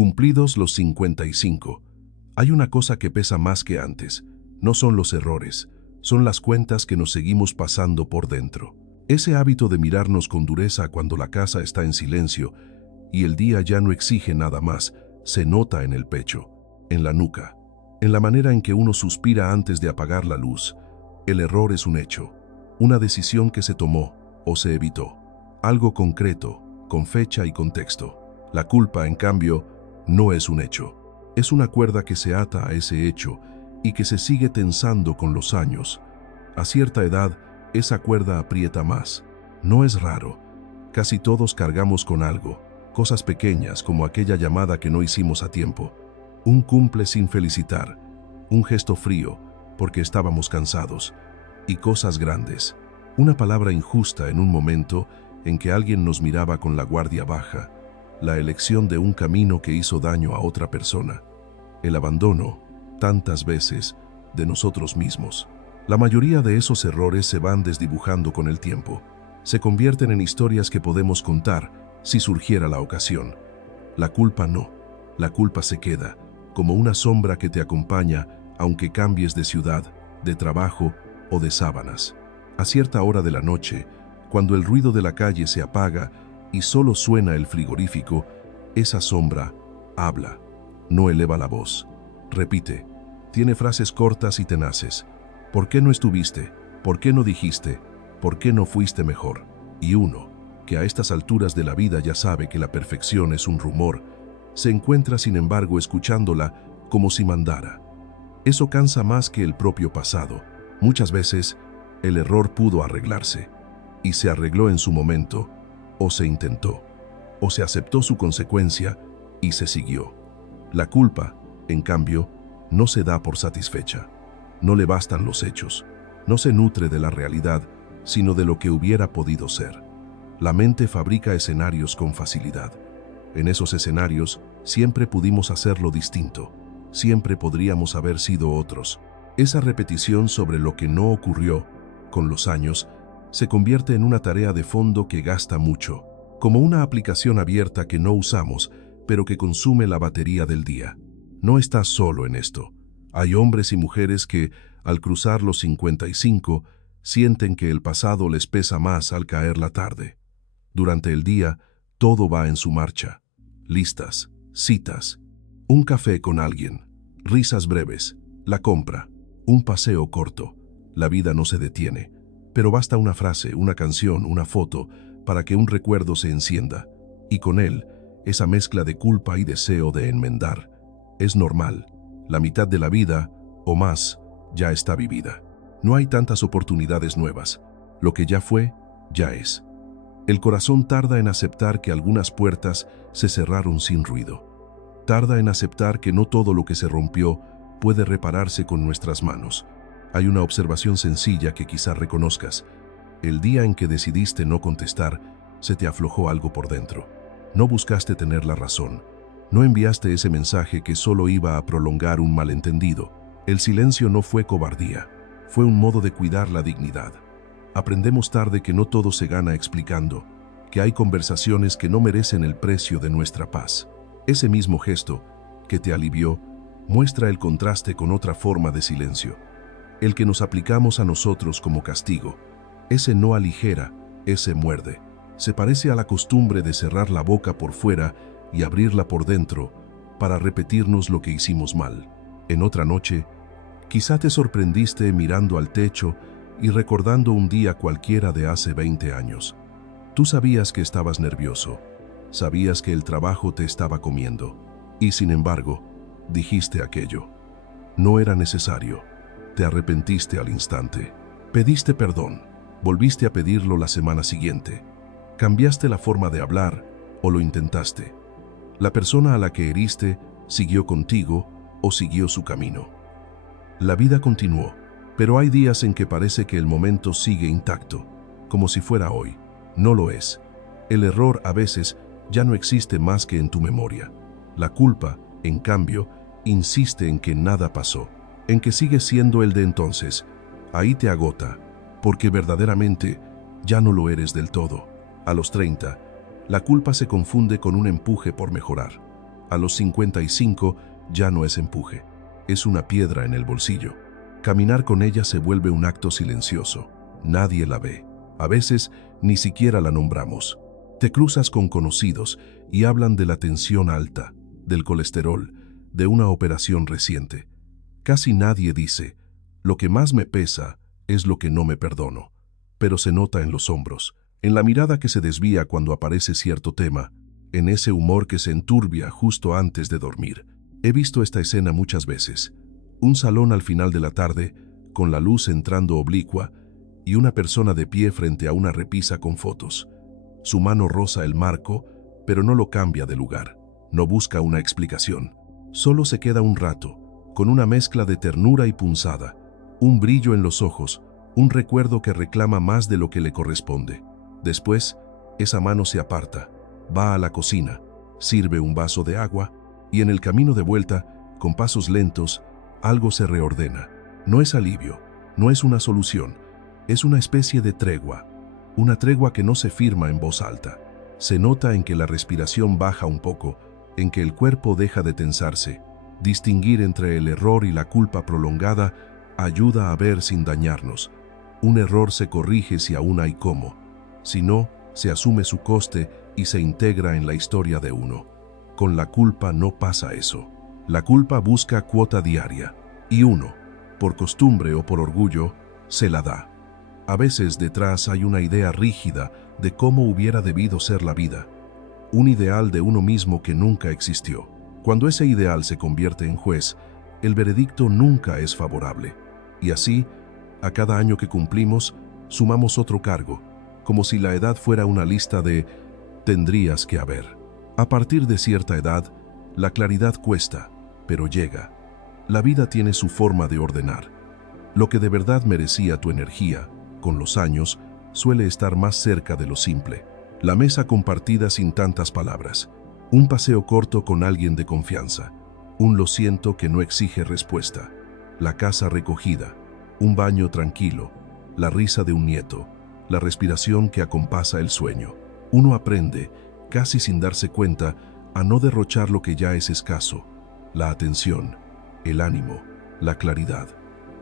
Cumplidos los 55, hay una cosa que pesa más que antes. No son los errores, son las cuentas que nos seguimos pasando por dentro. Ese hábito de mirarnos con dureza cuando la casa está en silencio y el día ya no exige nada más, se nota en el pecho, en la nuca, en la manera en que uno suspira antes de apagar la luz. El error es un hecho, una decisión que se tomó o se evitó, algo concreto, con fecha y contexto. La culpa, en cambio, no es un hecho, es una cuerda que se ata a ese hecho y que se sigue tensando con los años. A cierta edad, esa cuerda aprieta más. No es raro, casi todos cargamos con algo, cosas pequeñas como aquella llamada que no hicimos a tiempo, un cumple sin felicitar, un gesto frío porque estábamos cansados, y cosas grandes, una palabra injusta en un momento en que alguien nos miraba con la guardia baja, la elección de un camino que hizo daño a otra persona, el abandono, tantas veces, de nosotros mismos. La mayoría de esos errores se van desdibujando con el tiempo, se convierten en historias que podemos contar si surgiera la ocasión. La culpa no, la culpa se queda, como una sombra que te acompaña aunque cambies de ciudad, de trabajo o de sábanas. A cierta hora de la noche, cuando el ruido de la calle se apaga y solo suena el frigorífico, esa sombra habla, no eleva la voz, repite, tiene frases cortas y tenaces. ¿Por qué no estuviste? ¿Por qué no dijiste? ¿Por qué no fuiste mejor? Y uno, que a estas alturas de la vida ya sabe que la perfección es un rumor, se encuentra sin embargo escuchándola como si mandara. Eso cansa más que el propio pasado. Muchas veces, el error pudo arreglarse, y se arregló en su momento, o se intentó, o se aceptó su consecuencia y se siguió. La culpa, en cambio, no se da por satisfecha. No le bastan los hechos, no se nutre de la realidad, sino de lo que hubiera podido ser. La mente fabrica escenarios con facilidad. En esos escenarios siempre pudimos hacerlo distinto, siempre podríamos haber sido otros. Esa repetición sobre lo que no ocurrió, con los años, se convierte en una tarea de fondo que gasta mucho, como una aplicación abierta que no usamos, pero que consume la batería del día. No estás solo en esto. Hay hombres y mujeres que, al cruzar los 55, sienten que el pasado les pesa más al caer la tarde. Durante el día, todo va en su marcha. Listas, citas, un café con alguien, risas breves, la compra, un paseo corto. La vida no se detiene, pero basta una frase, una canción, una foto, para que un recuerdo se encienda, y con él, esa mezcla de culpa y deseo de enmendar. Es normal. La mitad de la vida, o más, ya está vivida. No hay tantas oportunidades nuevas. Lo que ya fue, ya es. El corazón tarda en aceptar que algunas puertas se cerraron sin ruido. Tarda en aceptar que no todo lo que se rompió puede repararse con nuestras manos. Hay una observación sencilla que quizás reconozcas. El día en que decidiste no contestar, se te aflojó algo por dentro. No buscaste tener la razón. No enviaste ese mensaje que solo iba a prolongar un malentendido. El silencio no fue cobardía, fue un modo de cuidar la dignidad. Aprendemos tarde que no todo se gana explicando, que hay conversaciones que no merecen el precio de nuestra paz. Ese mismo gesto, que te alivió, muestra el contraste con otra forma de silencio, el que nos aplicamos a nosotros como castigo. Ese no aligera, ese muerde. Se parece a la costumbre de cerrar la boca por fuera y abrirla por dentro para repetirnos lo que hicimos mal. En otra noche, quizá te sorprendiste mirando al techo y recordando un día cualquiera de hace 20 años. Tú sabías que estabas nervioso, sabías que el trabajo te estaba comiendo, y sin embargo, dijiste aquello. No era necesario. Te arrepentiste al instante. Pediste perdón, volviste a pedirlo la semana siguiente. Cambiaste la forma de hablar o lo intentaste. La persona a la que heriste siguió contigo o siguió su camino. La vida continuó, pero hay días en que parece que el momento sigue intacto, como si fuera hoy. No lo es. El error a veces ya no existe más que en tu memoria. La culpa, en cambio, insiste en que nada pasó, en que sigue siendo el de entonces. Ahí te agota, porque verdaderamente ya no lo eres del todo. A los 30, la culpa se confunde con un empuje por mejorar. A los 55 ya no es empuje, es una piedra en el bolsillo. Caminar con ella se vuelve un acto silencioso. Nadie la ve. A veces ni siquiera la nombramos. Te cruzas con conocidos y hablan de la tensión alta, del colesterol, de una operación reciente. Casi nadie dice, lo que más me pesa es lo que no me perdono. Pero se nota en los hombros, en la mirada que se desvía cuando aparece cierto tema, en ese humor que se enturbia justo antes de dormir. He visto esta escena muchas veces. Un salón al final de la tarde, con la luz entrando oblicua, y una persona de pie frente a una repisa con fotos. Su mano roza el marco, pero no lo cambia de lugar. No busca una explicación. Solo se queda un rato, con una mezcla de ternura y punzada, un brillo en los ojos, un recuerdo que reclama más de lo que le corresponde. Después, esa mano se aparta, va a la cocina, sirve un vaso de agua, y en el camino de vuelta, con pasos lentos, algo se reordena. No es alivio, no es una solución, es una especie de tregua. Una tregua que no se firma en voz alta. Se nota en que la respiración baja un poco, en que el cuerpo deja de tensarse. Distinguir entre el error y la culpa prolongada ayuda a ver sin dañarnos. Un error se corrige si aún hay cómo. Si no, se asume su coste y se integra en la historia de uno. Con la culpa no pasa eso. La culpa busca cuota diaria, y uno, por costumbre o por orgullo, se la da. A veces detrás hay una idea rígida de cómo hubiera debido ser la vida. Un ideal de uno mismo que nunca existió. Cuando ese ideal se convierte en juez, el veredicto nunca es favorable. Y así, a cada año que cumplimos, sumamos otro cargo, como si la edad fuera una lista de tendrías que haber. A partir de cierta edad, la claridad cuesta, pero llega. La vida tiene su forma de ordenar. Lo que de verdad merecía tu energía, con los años, suele estar más cerca de lo simple. La mesa compartida sin tantas palabras. Un paseo corto con alguien de confianza. Un lo siento que no exige respuesta. La casa recogida. Un baño tranquilo. La risa de un nieto. La respiración que acompasa el sueño. Uno aprende, casi sin darse cuenta, a no derrochar lo que ya es escaso. La atención, el ánimo, la claridad.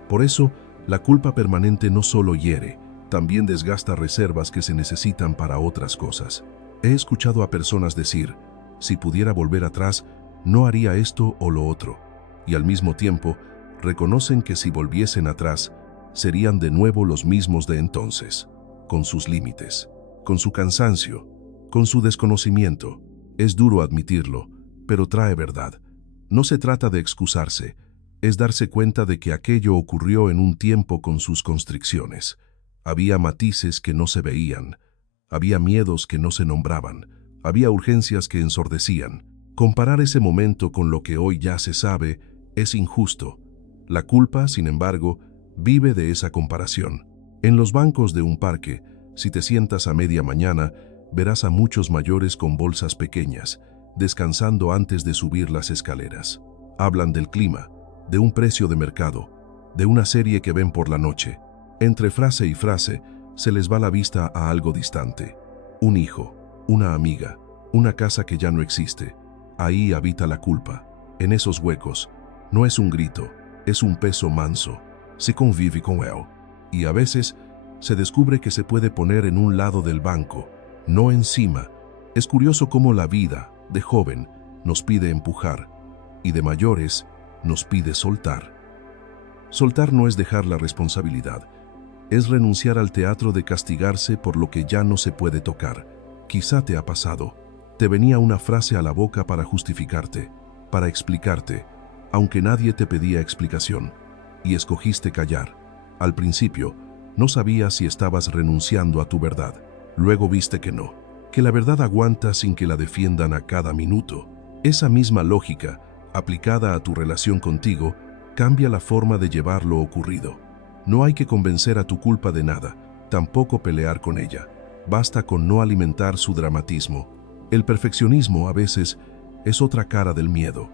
Por eso, la culpa permanente no solo hiere, también desgasta reservas que se necesitan para otras cosas. He escuchado a personas decir, si pudiera volver atrás, no haría esto o lo otro, y al mismo tiempo reconocen que si volviesen atrás, serían de nuevo los mismos de entonces, con sus límites, con su cansancio, con su desconocimiento. Es duro admitirlo, pero trae verdad. No se trata de excusarse, es darse cuenta de que aquello ocurrió en un tiempo con sus constricciones. Había matices que no se veían, había miedos que no se nombraban, había urgencias que ensordecían. Comparar ese momento con lo que hoy ya se sabe es injusto. La culpa, sin embargo, vive de esa comparación. En los bancos de un parque, si te sientas a media mañana, verás a muchos mayores con bolsas pequeñas, descansando antes de subir las escaleras. Hablan del clima, de un precio de mercado, de una serie que ven por la noche. Entre frase y frase, se les va la vista a algo distante. Un hijo, una amiga, una casa que ya no existe. Ahí habita la culpa. En esos huecos, no es un grito, es un peso manso. Se convive con él. Y a veces, se descubre que se puede poner en un lado del banco, no encima. Es curioso cómo la vida, de joven, nos pide empujar, y de mayores, nos pide soltar. Soltar no es dejar la responsabilidad, es renunciar al teatro de castigarse por lo que ya no se puede tocar. Quizá te ha pasado. Te venía una frase a la boca para justificarte, para explicarte, aunque nadie te pedía explicación, y escogiste callar. Al principio, no sabías si estabas renunciando a tu verdad. Luego viste que no, que la verdad aguanta sin que la defiendan a cada minuto. Esa misma lógica, aplicada a tu relación contigo, cambia la forma de llevar lo ocurrido. No hay que convencer a tu culpa de nada, tampoco pelear con ella. Basta con no alimentar su dramatismo. El perfeccionismo, a veces, es otra cara del miedo.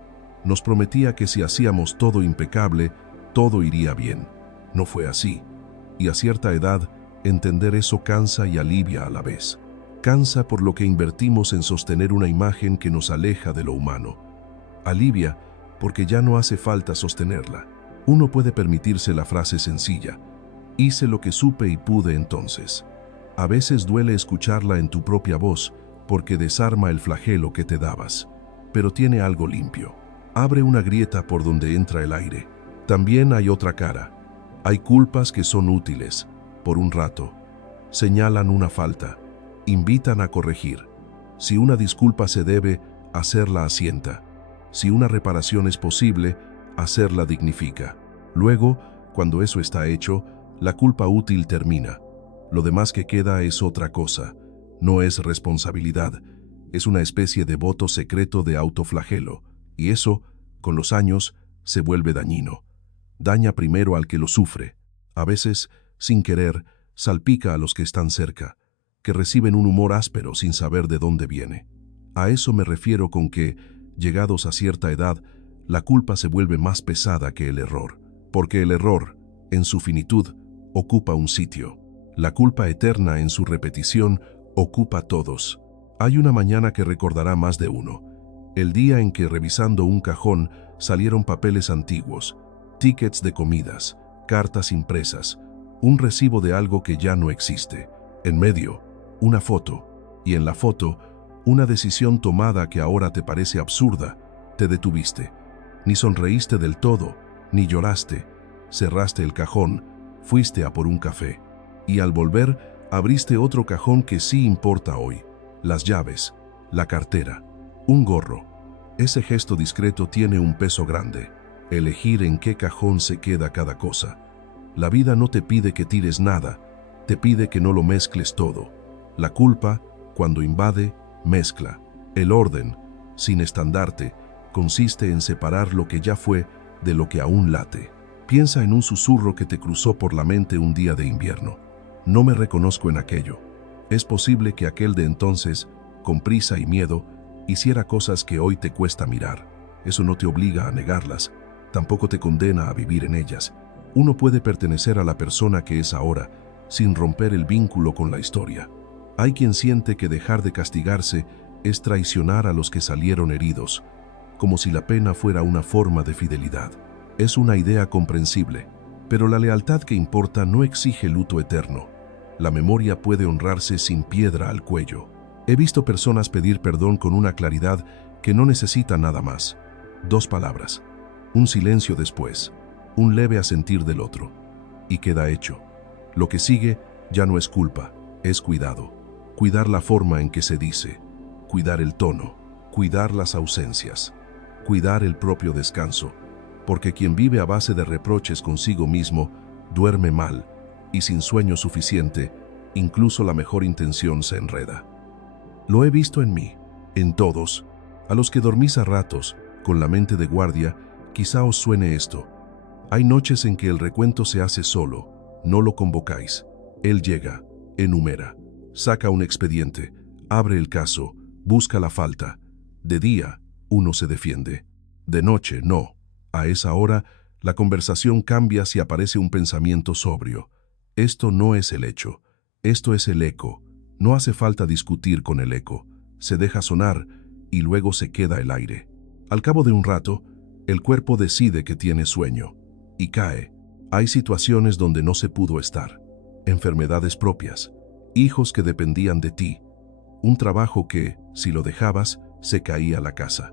Nos prometía que si hacíamos todo impecable, todo iría bien. No fue así. Y a cierta edad, entender eso cansa y alivia a la vez. Cansa por lo que invertimos en sostener una imagen que nos aleja de lo humano. Alivia porque ya no hace falta sostenerla. Uno puede permitirse la frase sencilla: hice lo que supe y pude entonces. A veces duele escucharla en tu propia voz porque desarma el flagelo que te dabas, pero tiene algo limpio. Abre una grieta por donde entra el aire. También hay otra cara. Hay culpas que son útiles, por un rato. Señalan una falta, invitan a corregir. Si una disculpa se debe, hacerla asienta. Si una reparación es posible, hacerla dignifica. Luego, cuando eso está hecho, la culpa útil termina. Lo demás que queda es otra cosa. No es responsabilidad. Es una especie de voto secreto de autoflagelo. Y eso, con los años, se vuelve dañino. Daña primero al que lo sufre. A veces, sin querer, salpica a los que están cerca, que reciben un humor áspero sin saber de dónde viene. A eso me refiero con que, llegados a cierta edad, la culpa se vuelve más pesada que el error, porque el error, en su finitud, ocupa un sitio. La culpa eterna en su repetición ocupa todos. Hay una mañana que recordará más de uno, el día en que revisando un cajón salieron papeles antiguos, tickets de comidas, cartas impresas, un recibo de algo que ya no existe. En medio, una foto, y en la foto, una decisión tomada que ahora te parece absurda. Te detuviste. Ni sonreíste del todo, ni lloraste. Cerraste el cajón, fuiste a por un café. Y al volver, abriste otro cajón que sí importa hoy. Las llaves, la cartera, un gorro. Ese gesto discreto tiene un peso grande. Elegir en qué cajón se queda cada cosa. La vida no te pide que tires nada, te pide que no lo mezcles todo. La culpa, cuando invade, mezcla. El orden, sin estandarte, consiste en separar lo que ya fue de lo que aún late. Piensa en un susurro que te cruzó por la mente un día de invierno. No me reconozco en aquello. Es posible que aquel de entonces, con prisa y miedo, hiciera cosas que hoy te cuesta mirar. Eso no te obliga a negarlas, tampoco te condena a vivir en ellas. Uno puede pertenecer a la persona que es ahora, sin romper el vínculo con la historia. Hay quien siente que dejar de castigarse es traicionar a los que salieron heridos, como si la pena fuera una forma de fidelidad. Es una idea comprensible, pero la lealtad que importa no exige luto eterno. La memoria puede honrarse sin piedra al cuello. He visto personas pedir perdón con una claridad que no necesita nada más. 2 palabras, un silencio después, un leve asentir del otro, y queda hecho. Lo que sigue ya no es culpa, es cuidado. Cuidar la forma en que se dice, cuidar el tono, cuidar las ausencias, cuidar el propio descanso, porque quien vive a base de reproches consigo mismo duerme mal y sin sueño suficiente, incluso la mejor intención se enreda. Lo he visto en mí, en todos. A los que dormís a ratos, con la mente de guardia, quizá os suene esto. Hay noches en que el recuento se hace solo, no lo convocáis. Él llega, enumera, saca un expediente, abre el caso, busca la falta. De día, uno se defiende. De noche, no. A esa hora, la conversación cambia si aparece un pensamiento sobrio. Esto no es el hecho, esto es el eco. No hace falta discutir con el eco. Se deja sonar y luego se queda el aire. Al cabo de un rato, el cuerpo decide que tiene sueño y cae. Hay situaciones donde no se pudo estar. Enfermedades propias, hijos que dependían de ti, un trabajo que, si lo dejabas, se caía la casa.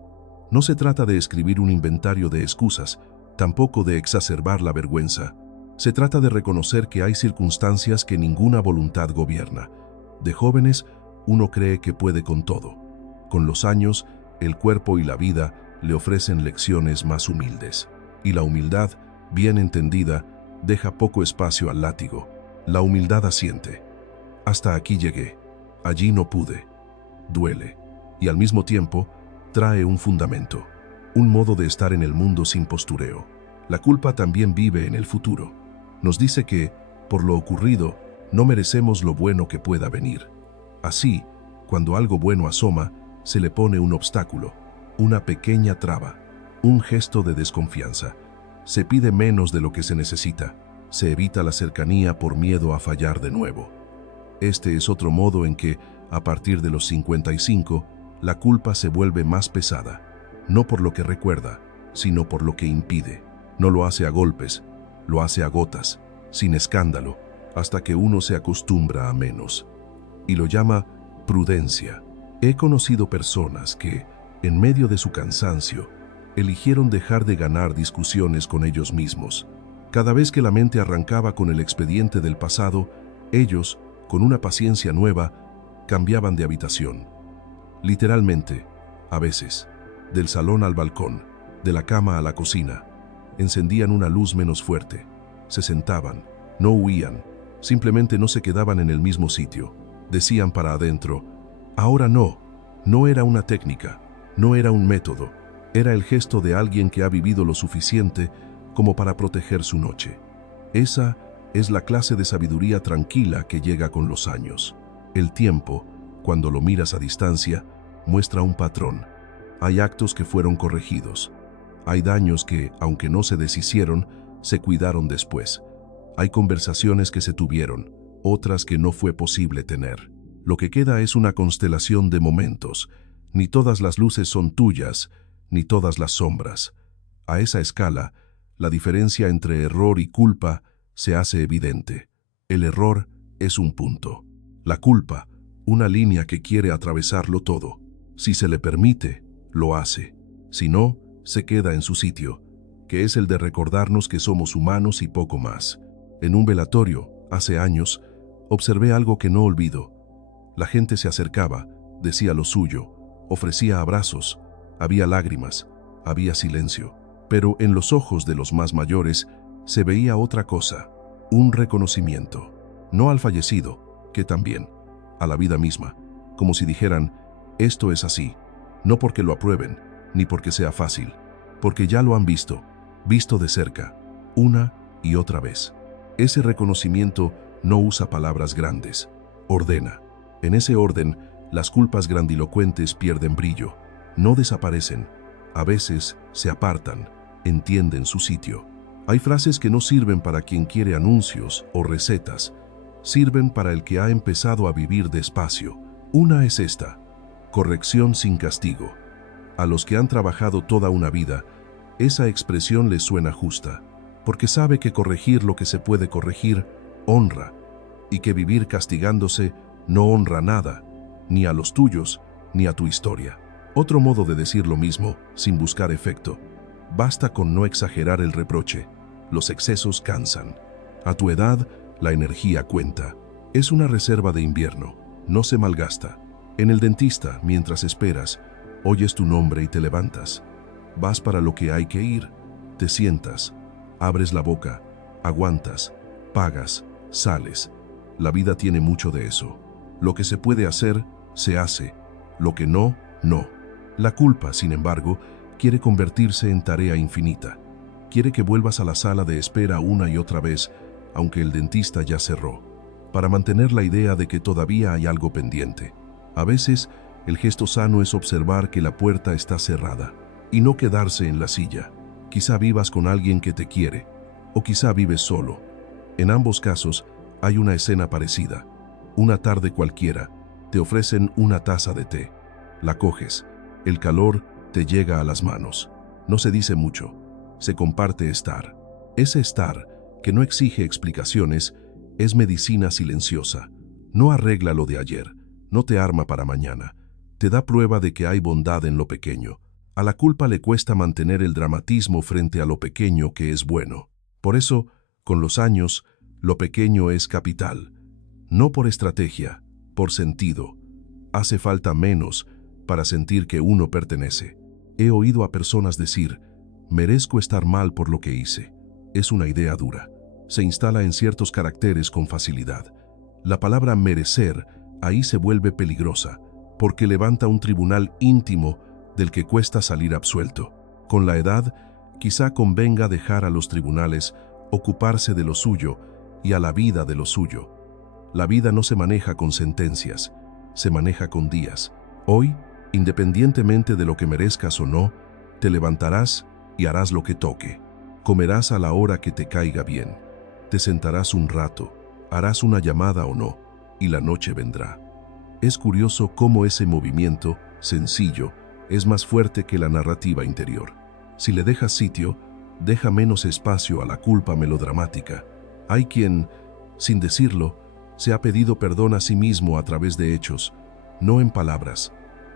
No se trata de escribir un inventario de excusas, tampoco de exacerbar la vergüenza. Se trata de reconocer que hay circunstancias que ninguna voluntad gobierna. De jóvenes, uno cree que puede con todo. Con los años, el cuerpo y la vida le ofrecen lecciones más humildes. Y la humildad, bien entendida, deja poco espacio al látigo. La humildad asiente. Hasta aquí llegué. Allí no pude. Duele. Y al mismo tiempo, trae un fundamento. Un modo de estar en el mundo sin postureo. La culpa también vive en el futuro. Nos dice que, por lo ocurrido, no merecemos lo bueno que pueda venir. Así, cuando algo bueno asoma, se le pone un obstáculo, una pequeña traba, un gesto de desconfianza. Se pide menos de lo que se necesita. Se evita la cercanía por miedo a fallar de nuevo. Este es otro modo en que, a partir de los 55, la culpa se vuelve más pesada. no por lo que recuerda, sino por lo que impide. No lo hace a golpes, lo hace a gotas, sin escándalo, hasta que uno se acostumbra a menos. Y lo llama prudencia. He conocido personas que, en medio de su cansancio, eligieron dejar de ganar discusiones con ellos mismos. Cada vez que la mente arrancaba con el expediente del pasado, ellos, con una paciencia nueva, cambiaban de habitación. Literalmente, a veces, del salón al balcón, de la cama a la cocina. Encendían una luz menos fuerte, se sentaban, no huían, simplemente no se quedaban en el mismo sitio. Decían para adentro, ahora no. No era una técnica, no era un método, era el gesto de alguien que ha vivido lo suficiente como para proteger su noche. Esa es la clase de sabiduría tranquila que llega con los años. El tiempo, cuando lo miras a distancia, muestra un patrón. Hay actos que fueron corregidos. Hay daños que, aunque no se deshicieron, se cuidaron después. Hay conversaciones que se tuvieron, otras que no fue posible tener. Lo que queda es una constelación de momentos. Ni todas las luces son tuyas, ni todas las sombras. A esa escala, la diferencia entre error y culpa se hace evidente. El error es un punto. La culpa, una línea que quiere atravesarlo todo. Si se le permite, lo hace. Si no, se queda en su sitio, que es el de recordarnos que somos humanos y poco más. En un velatorio, hace años, observé algo que no olvido. La gente se acercaba, decía lo suyo, ofrecía abrazos, había lágrimas, había silencio. Pero en los ojos de los más mayores se veía otra cosa, un reconocimiento. No al fallecido, que también, a la vida misma, como si dijeran, esto es así, no porque lo aprueben, ni porque sea fácil, porque ya lo han visto de cerca, una y otra vez. Ese reconocimiento no usa palabras grandes, ordena. En ese orden, las culpas grandilocuentes pierden brillo, no desaparecen, a veces se apartan, entienden su sitio. Hay frases que no sirven para quien quiere anuncios o recetas, sirven para el que ha empezado a vivir despacio. Una es esta: corrección sin castigo. A los que han trabajado toda una vida, esa expresión les suena justa, porque sabe que corregir lo que se puede corregir honra, y que vivir castigándose no honra nada, ni a los tuyos, ni a tu historia. Otro modo de decir lo mismo, sin buscar efecto: basta con no exagerar el reproche. Los excesos cansan. A tu edad, la energía cuenta. Es una reserva de invierno, no se malgasta. En el dentista, mientras esperas, oyes tu nombre y te levantas. Vas para lo que hay que ir, te sientas, abres la boca, aguantas, pagas, sales. La vida tiene mucho de eso. Lo que se puede hacer, se hace. Lo que no, no. La culpa, sin embargo, quiere convertirse en tarea infinita. Quiere que vuelvas a la sala de espera una y otra vez, aunque el dentista ya cerró, para mantener la idea de que todavía hay algo pendiente. A veces, el gesto sano es observar que la puerta está cerrada y no quedarse en la silla. Quizá vivas con alguien que te quiere, o quizá vives solo. En ambos casos, hay una escena parecida. Una tarde cualquiera, te ofrecen una taza de té. La coges. El calor te llega a las manos. No se dice mucho, se comparte estar. Ese estar, que no exige explicaciones, es medicina silenciosa. No arregla lo de ayer, no te arma para mañana. Te da prueba de que hay bondad en lo pequeño. A la culpa le cuesta mantener el dramatismo frente a lo pequeño que es bueno. Por eso, con los años, lo pequeño es capital. No por estrategia, por sentido. Hace falta menos para sentir que uno pertenece. He oído a personas decir, merezco estar mal por lo que hice. Es una idea dura. Se instala en ciertos caracteres con facilidad. La palabra merecer ahí se vuelve peligrosa, porque levanta un tribunal íntimo del que cuesta salir absuelto. Con la edad, quizá convenga dejar a los tribunales ocuparse de lo suyo y a la vida de lo suyo. La vida no se maneja con sentencias, se maneja con días. Hoy, independientemente de lo que merezcas o no, te levantarás y harás lo que toque. Comerás a la hora que te caiga bien. Te sentarás un rato, harás una llamada o no, y la noche vendrá. Es curioso cómo ese movimiento, sencillo, es más fuerte que la narrativa interior. Si le dejas sitio, deja menos espacio a la culpa melodramática. Hay quien, sin decirlo, se ha pedido perdón a sí mismo a través de hechos, no en palabras,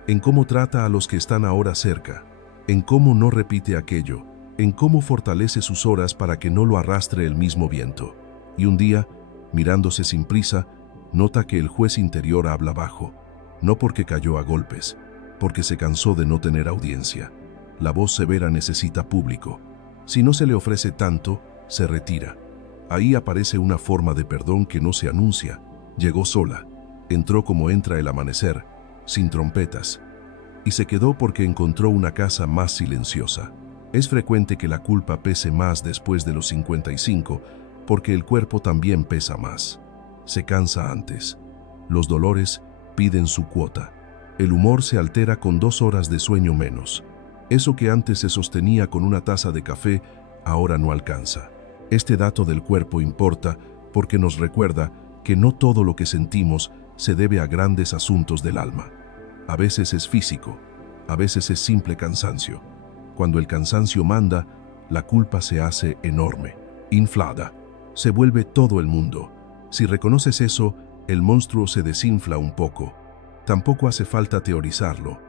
en cómo trata a los que están ahora cerca, en cómo no repite aquello, en cómo fortalece sus horas para que no lo arrastre el mismo viento. Y un día, mirándose sin prisa, nota que el juez interior habla bajo, no porque cayó a golpes, porque se cansó de no tener audiencia. La voz severa necesita público. Si no se le ofrece tanto, se retira. Ahí aparece una forma de perdón que no se anuncia. Llegó sola, entró como entra el amanecer, sin trompetas, y se quedó porque encontró una casa más silenciosa. Es frecuente que la culpa pese más después de los 55, porque el cuerpo también pesa más. Se cansa antes. Los dolores piden su cuota. El humor se altera con 2 horas de sueño menos. Eso que antes se sostenía con una taza de café, ahora no alcanza. Este dato del cuerpo importa porque nos recuerda que no todo lo que sentimos se debe a grandes asuntos del alma. A veces es físico, a veces es simple cansancio. Cuando el cansancio manda, la culpa se hace enorme, inflada. Se vuelve todo el mundo. Si reconoces eso, el monstruo se desinfla un poco. Tampoco hace falta teorizarlo.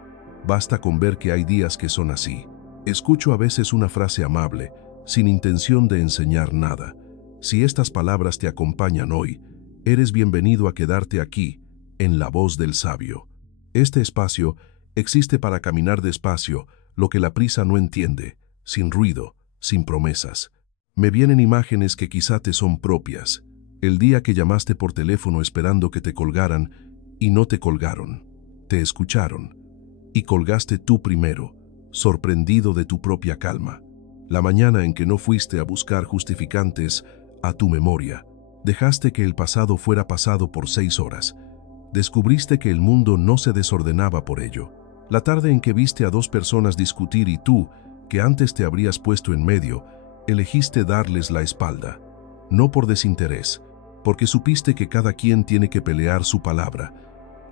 Basta con ver que hay días que son así. Escucho a veces una frase amable, sin intención de enseñar nada. Si estas palabras te acompañan hoy, eres bienvenido a quedarte aquí, en la voz del sabio. Este espacio existe para caminar despacio, lo que la prisa no entiende, sin ruido, sin promesas. Me vienen imágenes que quizá te son propias. El día que llamaste por teléfono esperando que te colgaran y no te colgaron. Te escucharon. Y colgaste tú primero, sorprendido de tu propia calma. La mañana en que no fuiste a buscar justificantes a tu memoria. Dejaste que el pasado fuera pasado por 6 horas. Descubriste que el mundo no se desordenaba por ello. La tarde en que viste a 2 personas discutir y tú, que antes te habrías puesto en medio, elegiste darles la espalda. No por desinterés, porque supiste que cada quien tiene que pelear su palabra.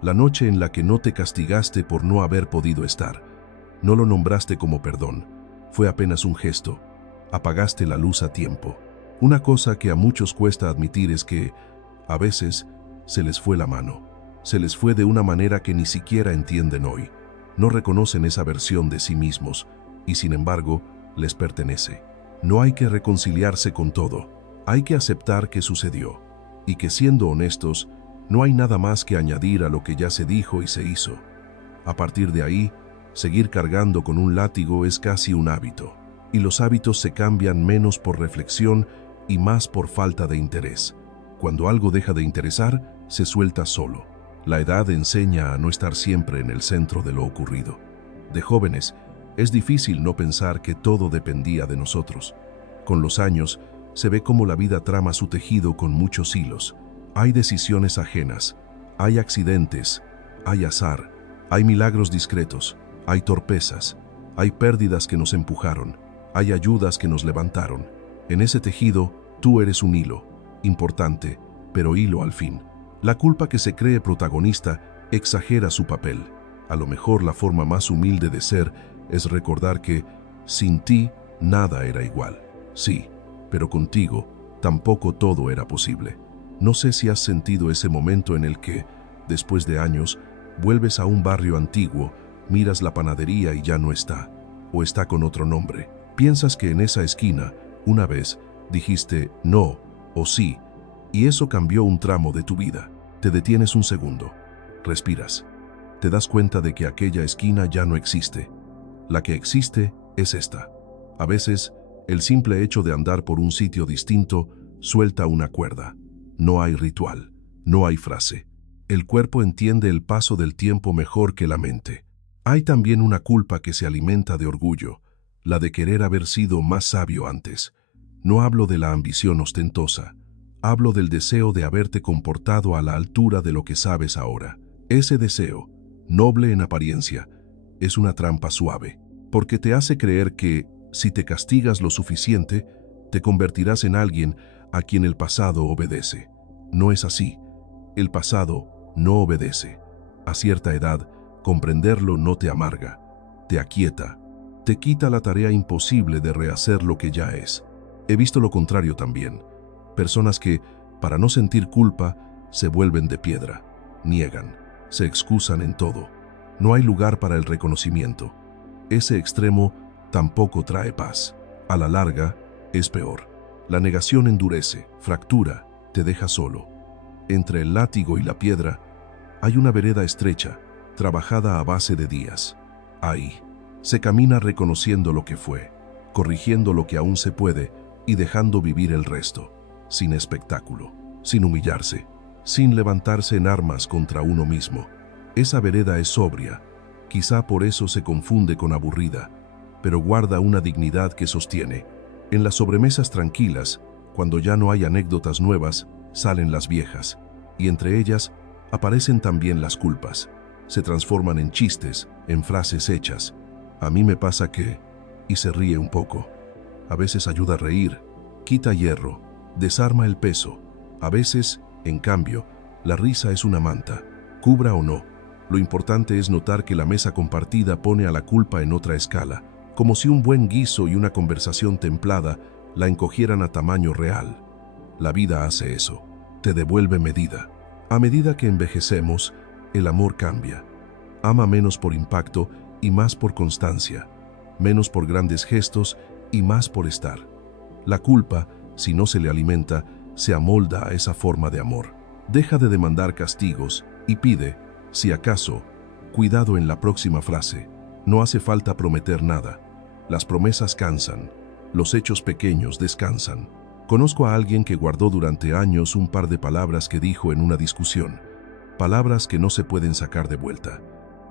La noche en la que no te castigaste por no haber podido estar. No lo nombraste como perdón. Fue apenas un gesto. Apagaste la luz a tiempo. Una cosa que a muchos cuesta admitir es que, a veces, se les fue la mano. Se les fue de una manera que ni siquiera entienden hoy. No reconocen esa versión de sí mismos y, sin embargo, les pertenece. No hay que reconciliarse con todo. Hay que aceptar que sucedió y que, siendo honestos, no hay nada más que añadir a lo que ya se dijo y se hizo. A partir de ahí, seguir cargando con un látigo es casi un hábito, y los hábitos se cambian menos por reflexión y más por falta de interés. Cuando algo deja de interesar, se suelta solo. La edad enseña a no estar siempre en el centro de lo ocurrido. De jóvenes, es difícil no pensar que todo dependía de nosotros. Con los años, se ve cómo la vida trama su tejido con muchos hilos. Hay decisiones ajenas, hay accidentes, hay azar, hay milagros discretos, hay torpezas, hay pérdidas que nos empujaron, hay ayudas que nos levantaron. En ese tejido, tú eres un hilo, importante, pero hilo al fin. La culpa que se cree protagonista exagera su papel. A lo mejor la forma más humilde de ser es recordar que, sin ti, nada era igual. Sí, pero contigo, tampoco todo era posible. No sé si has sentido ese momento en el que, después de años, vuelves a un barrio antiguo, miras la panadería y ya no está, o está con otro nombre. Piensas que en esa esquina, una vez, dijiste no o sí, y eso cambió un tramo de tu vida. Te detienes un segundo, respiras, te das cuenta de que aquella esquina ya no existe. La que existe es esta. A veces, el simple hecho de andar por un sitio distinto suelta una cuerda. No hay ritual, no hay frase. El cuerpo entiende el paso del tiempo mejor que la mente. Hay también una culpa que se alimenta de orgullo, la de querer haber sido más sabio antes. No hablo de la ambición ostentosa, hablo del deseo de haberte comportado a la altura de lo que sabes ahora. Ese deseo, noble en apariencia, es una trampa suave, porque te hace creer que, si te castigas lo suficiente, te convertirás en alguien a quien el pasado obedece. No es así. El pasado no obedece. A cierta edad, comprenderlo no te amarga. te aquieta, te quita la tarea imposible de rehacer lo que ya es. He visto lo contrario también. Personas que, para no sentir culpa, se vuelven de piedra, niegan, se excusan en todo. No hay lugar para el reconocimiento. Ese extremo tampoco trae paz. A la larga, es peor. La negación endurece, fractura, te deja solo. Entre el látigo y la piedra, hay una vereda estrecha, trabajada a base de días. Ahí, se camina reconociendo lo que fue, corrigiendo lo que aún se puede y dejando vivir el resto, sin espectáculo, sin humillarse, sin levantarse en armas contra uno mismo. Esa vereda es sobria, quizá por eso se confunde con aburrida, pero guarda una dignidad que sostiene. En las sobremesas tranquilas, cuando ya no hay anécdotas nuevas, salen las viejas, y entre ellas aparecen también las culpas. Se transforman en chistes, en frases hechas. A mí me pasa que... y se ríe un poco. A veces ayuda a reír, quita hierro, desarma el peso. A veces, en cambio, la risa es una manta, cubra o no. Lo importante es notar que la mesa compartida pone a la culpa en otra escala, como si un buen guiso y una conversación templada la encogieran a tamaño real. La vida hace eso, te devuelve medida. A medida que envejecemos, el amor cambia. Ama menos por impacto y más por constancia, menos por grandes gestos y más por estar. La culpa, si no se le alimenta, se amolda a esa forma de amor. Deja de demandar castigos y pide, si acaso, cuidado en la próxima frase. No hace falta prometer nada. Las promesas cansan, los hechos pequeños descansan. Conozco a alguien que guardó durante años un par de palabras que dijo en una discusión, palabras que no se pueden sacar de vuelta.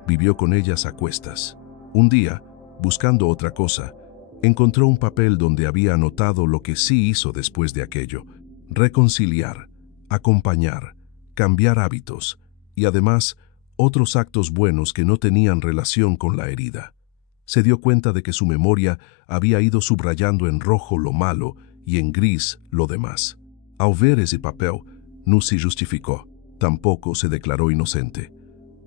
Vivió con ellas a cuestas. Un día, buscando otra cosa, encontró un papel donde había anotado lo que sí hizo después de aquello: reconciliar, acompañar, cambiar hábitos y además otros actos buenos que no tenían relación con la herida. Se dio cuenta de que su memoria había ido subrayando en rojo lo malo y en gris lo demás. Ao ver ese papel, no se justificó, tampoco se declaró inocente.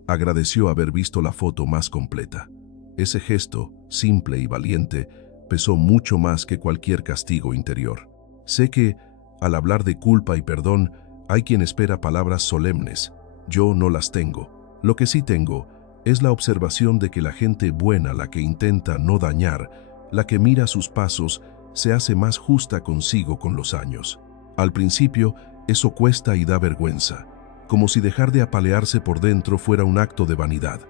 Agradeció haber visto la foto más completa. Ese gesto, simple y valiente, pesó mucho más que cualquier castigo interior. Sé que, al hablar de culpa y perdón, hay quien espera palabras solemnes. Yo no las tengo. Lo que sí tengo es la observación de que la gente buena, la que intenta no dañar, la que mira sus pasos, se hace más justa consigo con los años. Al principio, eso cuesta y da vergüenza, como si dejar de apalearse por dentro fuera un acto de vanidad.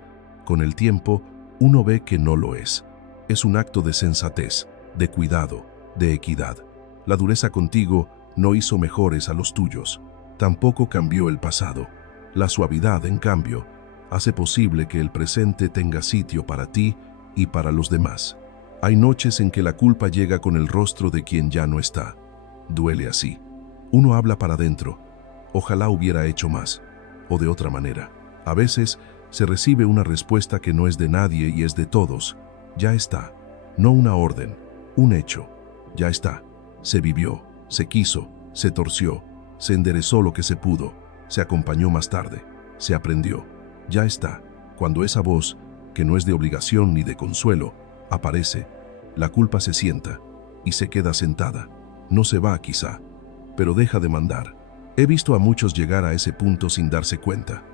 Con el tiempo, uno ve que no lo es. Es un acto de sensatez, de cuidado, de equidad. La dureza contigo no hizo mejores a los tuyos. Tampoco cambió el pasado. La suavidad, en cambio, hace posible que el presente tenga sitio para ti y para los demás. Hay noches en que la culpa llega con el rostro de quien ya no está. Duele así. Uno habla para adentro. Ojalá hubiera hecho más, o de otra manera. A veces se recibe una respuesta que no es de nadie y es de todos. Ya está. No una orden, un hecho. Ya está. Se vivió, se quiso, se torció, se enderezó lo que se pudo, se acompañó más tarde, se aprendió. Ya está. Cuando esa voz, que no es de obligación ni de consuelo, aparece, la culpa se sienta y se queda sentada. No se va quizá, pero deja de mandar. He visto a muchos llegar a ese punto sin darse cuenta.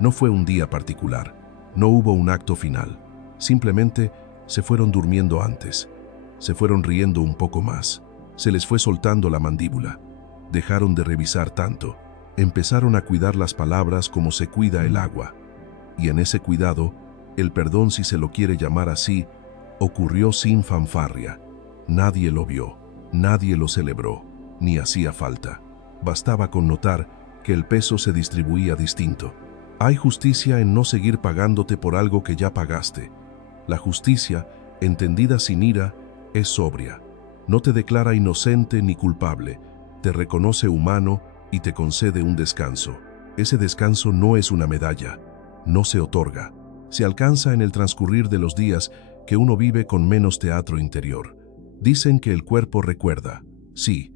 No fue un día particular, no hubo un acto final. Simplemente se fueron durmiendo antes, se fueron riendo un poco más, se les fue soltando la mandíbula. Dejaron de revisar tanto, empezaron a cuidar las palabras como se cuida el agua. Y en ese cuidado, el perdón, si se lo quiere llamar así, ocurrió sin fanfarria. Nadie lo vio, nadie lo celebró, ni hacía falta. Bastaba con notar que el peso se distribuía distinto. Hay justicia en no seguir pagándote por algo que ya pagaste. La justicia, entendida sin ira, es sobria. No te declara inocente ni culpable, te reconoce humano y te concede un descanso. Ese descanso no es una medalla, no se otorga. Se alcanza en el transcurrir de los días que uno vive con menos teatro interior. Dicen que el cuerpo recuerda, sí,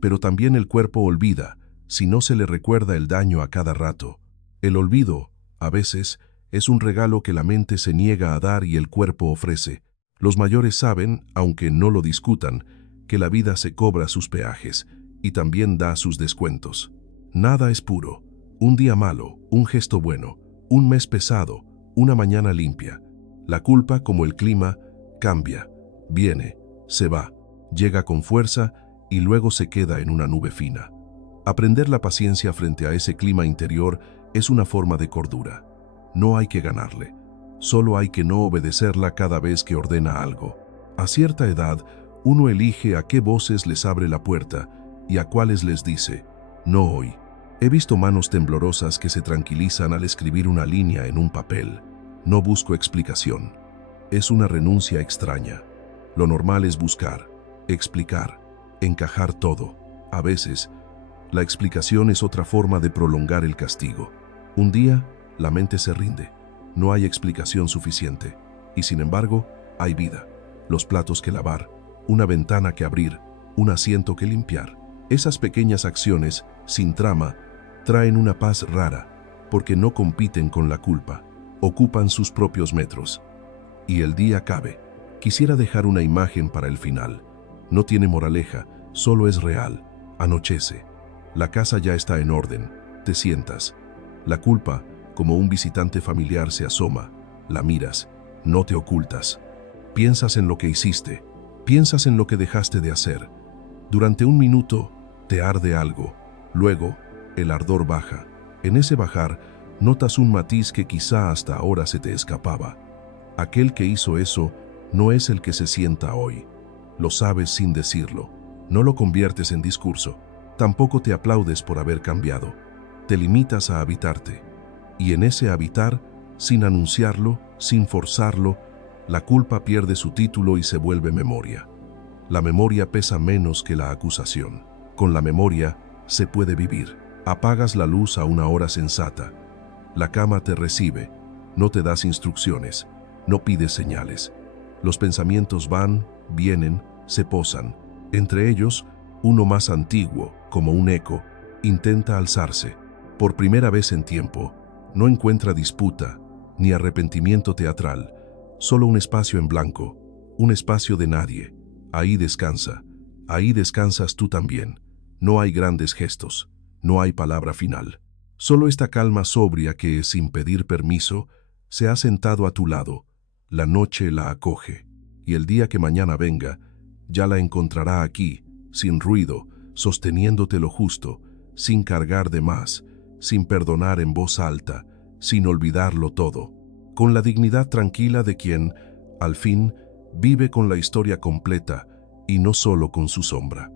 pero también el cuerpo olvida, si no se le recuerda el daño a cada rato. El olvido, a veces, Es un regalo que la mente se niega a dar y el cuerpo ofrece. Los mayores saben, aunque no lo discutan, que la vida se cobra sus peajes y también da sus descuentos. Nada es puro. Un día malo, un gesto bueno, un mes pesado, una mañana limpia. La culpa, como el clima, cambia, viene, se va, llega con fuerza y luego se queda en una nube fina. Aprender la paciencia frente a ese clima interior es una forma de cordura. No hay que ganarle, solo hay que no obedecerla cada vez que ordena algo. A cierta edad, uno elige a qué voces les abre la puerta y a cuáles les dice, no hoy. He visto manos temblorosas que se tranquilizan al escribir una línea en un papel. No busco explicación. Es una renuncia extraña. Lo normal es buscar, explicar, encajar todo. A veces, la explicación es otra forma de prolongar el castigo. Un día, la mente se rinde. No hay explicación suficiente. Y sin embargo, hay vida. Los platos que lavar, una ventana que abrir, un asiento que limpiar. Esas pequeñas acciones, sin trama, traen una paz rara, porque no compiten con la culpa. Ocupan sus propios metros. Y el día cabe. Quisiera dejar una imagen para el final. No tiene moraleja, solo es real. Anochece. La casa ya está en orden. Te sientas. La culpa, como un visitante familiar, se asoma. La miras. No te ocultas. Piensas en lo que hiciste. Piensas en lo que dejaste de hacer. Durante un minuto, te arde algo. Luego, el ardor baja. En ese bajar, notas un matiz que quizá hasta ahora se te escapaba. Aquel que hizo eso no es el que se sienta hoy. Lo sabes sin decirlo. No lo conviertes en discurso. Tampoco te aplaudes por haber cambiado. Te limitas a habitarte. Y en ese habitar, sin anunciarlo, sin forzarlo, la culpa pierde su título y se vuelve memoria. La memoria pesa menos que la acusación. Con la memoria se puede vivir. Apagas la luz a una hora sensata. La cama te recibe. No te das instrucciones. No pides señales. Los pensamientos van, vienen, se posan. Entre ellos, uno más antiguo, como un eco, intenta alzarse. Por primera vez en tiempo, no encuentra disputa, ni arrepentimiento teatral, solo un espacio en blanco, un espacio de nadie. Ahí descansas tú también. No hay grandes gestos, no hay palabra final. Solo esta calma sobria que, sin pedir permiso, se ha sentado a tu lado. La noche la acoge, y el día que mañana venga, ya la encontrará aquí, sin ruido, sosteniéndote lo justo, sin cargar de más, sin perdonar en voz alta, sin olvidarlo todo, con la dignidad tranquila de quien, al fin, vive con la historia completa y no solo con su sombra.